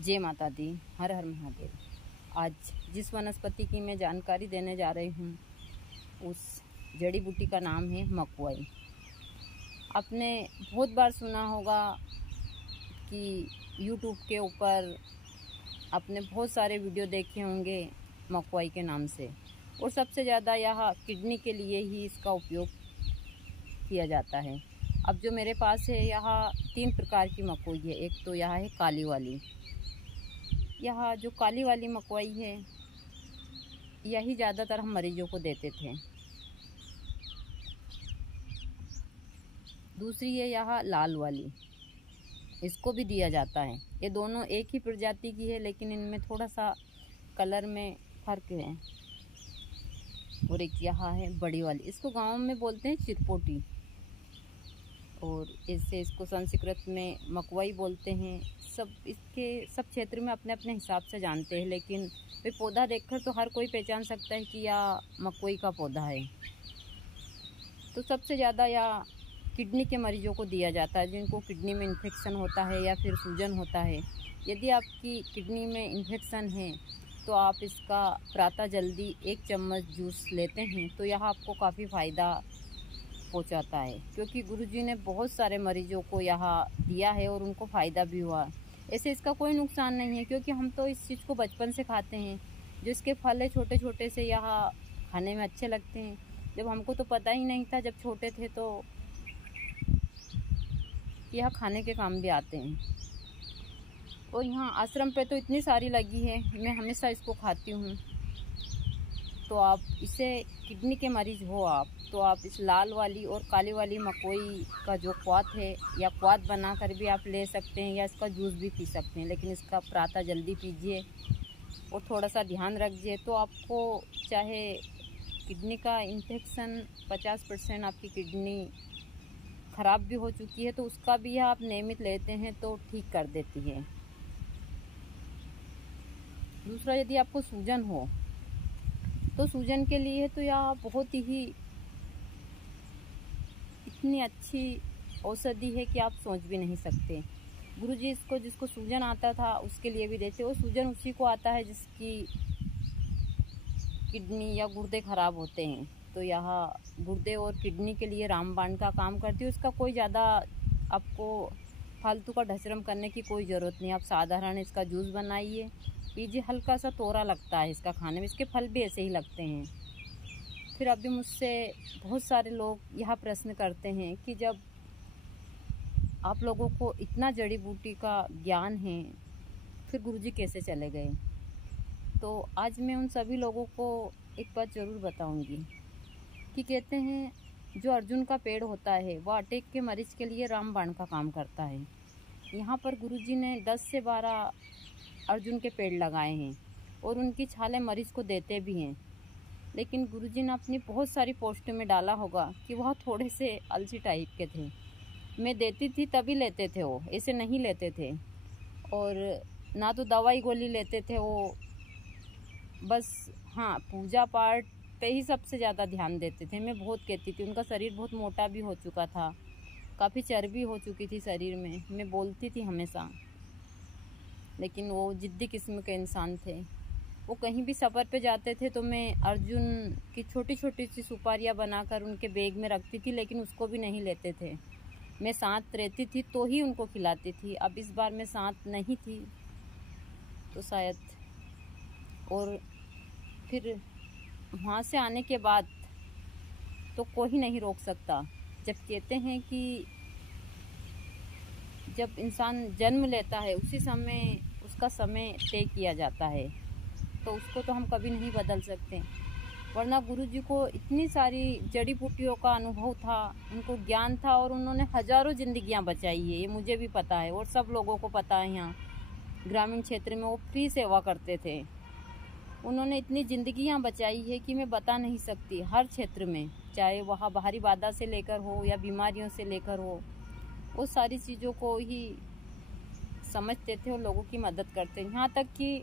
जय माता दी, हर हर महादेव। आज जिस वनस्पति की मैं जानकारी देने जा रही हूँ उस जड़ी बूटी का नाम है मकवाई। आपने बहुत बार सुना होगा कि यूट्यूब के ऊपर आपने बहुत सारे वीडियो देखे होंगे मकवाई के नाम से, और सबसे ज़्यादा यह किडनी के लिए ही इसका उपयोग किया जाता है। अब जो मेरे पास है यह 3 प्रकार की मकवाई है। एक तो यह है काली वाली। यह जो काली वाली मकवाई है यही ज़्यादातर हम मरीजों को देते थे। दूसरी है यह लाल वाली, इसको भी दिया जाता है। ये दोनों एक ही प्रजाति की है लेकिन इनमें थोड़ा सा कलर में फ़र्क है। और एक यहाँ है बड़ी वाली, इसको गांव में बोलते हैं चिरपोटी, और इससे इसको संस्कृत में मकवाई बोलते हैं। सब सब क्षेत्र में अपने अपने हिसाब से जानते हैं, लेकिन वे पौधा देखकर तो हर कोई पहचान सकता है कि यह मकवाई का पौधा है। तो सबसे ज़्यादा यह किडनी के मरीजों को दिया जाता है, जिनको किडनी में इन्फेक्शन होता है या फिर सूजन होता है। यदि आपकी किडनी में इन्फेक्शन है तो आप इसका प्रातः जल्दी 1 चम्मच जूस लेते हैं तो यह आपको काफ़ी फ़ायदा पहुंचाता है, क्योंकि गुरुजी ने बहुत सारे मरीजों को यह दिया है और उनको फ़ायदा भी हुआ। ऐसे इसका कोई नुकसान नहीं है, क्योंकि हम तो इस चीज़ को बचपन से खाते हैं। जो इसके फल है छोटे छोटे से यह खाने में अच्छे लगते हैं। जब हमको तो पता ही नहीं था, जब छोटे थे, तो यह खाने के काम भी आते हैं। और यहाँ आश्रम पे तो इतनी सारी लगी है, मैं हमेशा इसको खाती हूँ। तो आप इसे किडनी के मरीज़ हो आप, तो आप इस लाल वाली और काली वाली मकवाई का जो क्वाथ है या क्वाथ बना कर भी आप ले सकते हैं, या इसका जूस भी पी सकते हैं। लेकिन इसका प्रातः जल्दी पीजिए और थोड़ा सा ध्यान रखिए, तो आपको चाहे किडनी का इन्फेक्शन 50% आपकी किडनी ख़राब भी हो चुकी है तो उसका भी आप नियमित लेते हैं तो ठीक कर देती है। दूसरा, यदि आपको सूजन हो तो सूजन के लिए तो यह बहुत ही इतनी अच्छी औषधि है कि आप सोच भी नहीं सकते। गुरुजी इसको, जिसको सूजन आता था उसके लिए भी देते। वो सूजन उसी को आता है जिसकी किडनी या गुर्दे खराब होते हैं, तो यह गुर्दे और किडनी के लिए रामबाण का काम करती है। उसका कोई ज़्यादा आपको फालतू का ढचरम करने की कोई ज़रूरत नहीं। आप साधारण इसका जूस बनाइए, पीजिए। हल्का सा तोरा लगता है इसका खाने में, इसके फल भी ऐसे ही लगते हैं। फिर अभी मुझसे बहुत सारे लोग यह प्रश्न करते हैं कि जब आप लोगों को इतना जड़ी बूटी का ज्ञान है फिर गुरुजी कैसे चले गए। तो आज मैं उन सभी लोगों को एक बात ज़रूर बताऊंगी कि कहते हैं जो अर्जुन का पेड़ होता है वह अटैक के मरीज के लिए रामबाण का काम करता है। यहाँ पर गुरुजी ने 10 से 12 अर्जुन के पेड़ लगाए हैं और उनकी छालें मरीज को देते भी हैं। लेकिन गुरुजी ने अपनी बहुत सारी पोस्टों में डाला होगा कि वह थोड़े से आलसी टाइप के थे। मैं देती थी तभी लेते थे, वो ऐसे नहीं लेते थे। और ना तो दवाई गोली लेते थे वो, बस हाँ पूजा पाठ पे ही सबसे ज़्यादा ध्यान देते थे। मैं बहुत कहती थी, उनका शरीर बहुत मोटा भी हो चुका था, काफ़ी चर्बी हो चुकी थी शरीर में। मैं बोलती थी हमेशा, लेकिन वो जिद्दी किस्म के इंसान थे। वो कहीं भी सफ़र पे जाते थे तो मैं अर्जुन की छोटी छोटी सी सुपारियाँ बनाकर उनके बैग में रखती थी, लेकिन उसको भी नहीं लेते थे। मैं साथ रहती थी तो ही उनको खिलाती थी। अब इस बार मैं साथ नहीं थी तो शायद, और फिर वहाँ से आने के बाद तो कोई नहीं रोक सकता। जब कहते हैं कि जब इंसान जन्म लेता है उसी समय उसका समय तय किया जाता है, तो उसको तो हम कभी नहीं बदल सकते। वरना गुरुजी को इतनी सारी जड़ी बूटियों का अनुभव था, उनको ज्ञान था, और उन्होंने हज़ारों जिंदगियां बचाई है, ये मुझे भी पता है और सब लोगों को पता है। यहाँ ग्रामीण क्षेत्र में वो फ्री सेवा करते थे। उन्होंने इतनी जिंदगियां बचाई है कि मैं बता नहीं सकती। हर क्षेत्र में, चाहे वहाँ बाहरी बाधा से लेकर हो या बीमारियों से लेकर हो, वो सारी चीज़ों को ही समझते थे और लोगों की मदद करते। यहाँ तक कि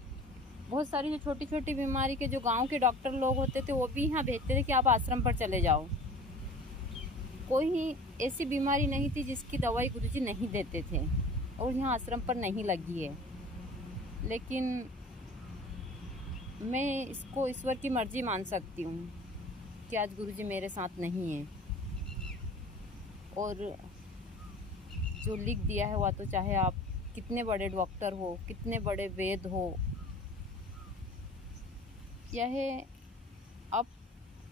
बहुत सारी जो छोटी छोटी बीमारी के जो गांव के डॉक्टर लोग होते थे वो भी यहाँ भेजते थे कि आप आश्रम पर चले जाओ। कोई ही ऐसी बीमारी नहीं थी जिसकी दवाई गुरुजी नहीं देते थे, और यहाँ आश्रम पर नहीं लगी है। लेकिन मैं इसको ईश्वर की मर्जी मान सकती हूँ कि आज गुरुजी मेरे साथ नहीं हैं, और जो लिख दिया है वह तो चाहे आप कितने बड़े डॉक्टर हो, कितने बड़े वैद्य हो, यह आप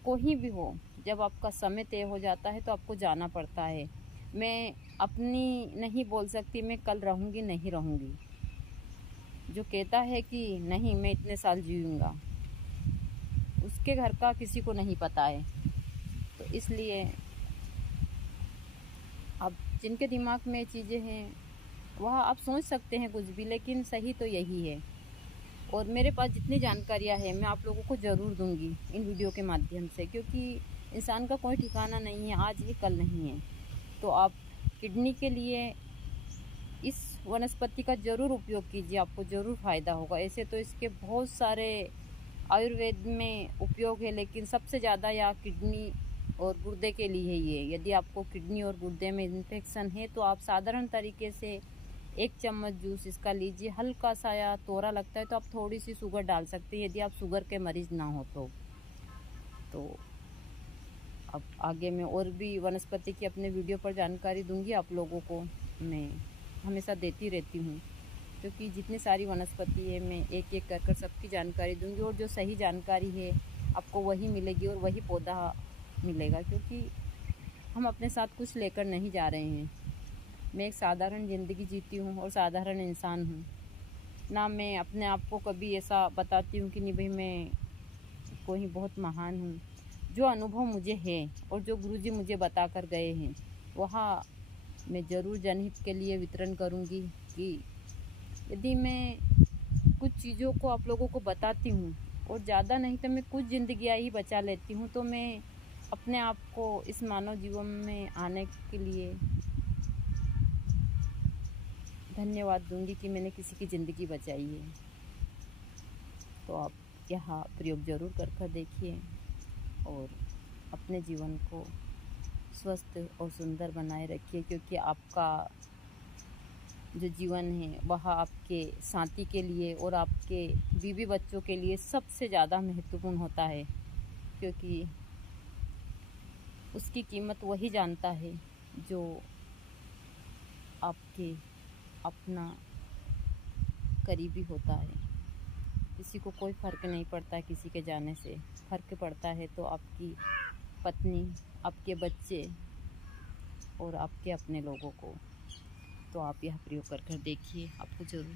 कोई भी हो, जब आपका समय तय हो जाता है तो आपको जाना पड़ता है। मैं अपनी नहीं बोल सकती मैं कल रहूँगी नहीं रहूँगी। जो कहता है कि नहीं मैं इतने साल जीऊँगा, उसके घर का किसी को नहीं पता है। तो इसलिए अब जिनके दिमाग में चीज़ें हैं वह आप सोच सकते हैं कुछ भी, लेकिन सही तो यही है। और मेरे पास जितनी जानकारियाँ हैं मैं आप लोगों को ज़रूर दूंगी इन वीडियो के माध्यम से, क्योंकि इंसान का कोई ठिकाना नहीं है, आज है कल नहीं है। तो आप किडनी के लिए इस वनस्पति का ज़रूर उपयोग कीजिए, आपको ज़रूर फ़ायदा होगा। ऐसे तो इसके बहुत सारे आयुर्वेद में उपयोग है, लेकिन सबसे ज़्यादा यह किडनी और गुर्दे के लिए ही है। यदि आपको किडनी और गुर्दे में इन्फेक्शन है तो आप साधारण तरीके से 1 चम्मच जूस इसका लीजिए। हल्का सा या तोरा लगता है तो आप थोड़ी सी शुगर डाल सकते हैं, यदि आप शुगर के मरीज़ ना हो तो अब आगे मैं और भी वनस्पति की अपने वीडियो पर जानकारी दूंगी आप लोगों को। मैं हमेशा देती रहती हूँ, क्योंकि जितनी सारी वनस्पति है मैं एक एक कर सबकी जानकारी दूंगी, और जो सही जानकारी है आपको वही मिलेगी और वही पौधा मिलेगा, क्योंकि हम अपने साथ कुछ लेकर नहीं जा रहे हैं। मैं एक साधारण ज़िंदगी जीती हूँ और साधारण इंसान हूँ ना। मैं अपने आप को कभी ऐसा बताती हूँ कि नहीं भाई मैं कोई बहुत महान हूँ। जो अनुभव मुझे है और जो गुरुजी मुझे बता कर गए हैं वह मैं ज़रूर जनहित के लिए वितरण करूँगी। कि यदि मैं कुछ चीज़ों को आप लोगों को बताती हूँ और ज़्यादा नहीं तो मैं कुछ ज़िंदगियाँ ही बचा लेती हूँ, तो मैं अपने आप को इस मानव जीवन में आने के लिए धन्यवाद दूंगी कि मैंने किसी की ज़िंदगी बचाई है। तो आप यहाँ प्रयोग ज़रूर कर देखिए और अपने जीवन को स्वस्थ और सुंदर बनाए रखिए, क्योंकि आपका जो जीवन है वह आपके साथी के लिए और आपके बीवी बच्चों के लिए सबसे ज़्यादा महत्वपूर्ण होता है, क्योंकि उसकी कीमत वही जानता है जो आपके अपना करीबी होता है। किसी को कोई फ़र्क नहीं पड़ता किसी के जाने से, फ़र्क पड़ता है तो आपकी पत्नी, आपके बच्चे और आपके अपने लोगों को। तो आप यह प्रयोग कर देखिए, आपको ज़रूर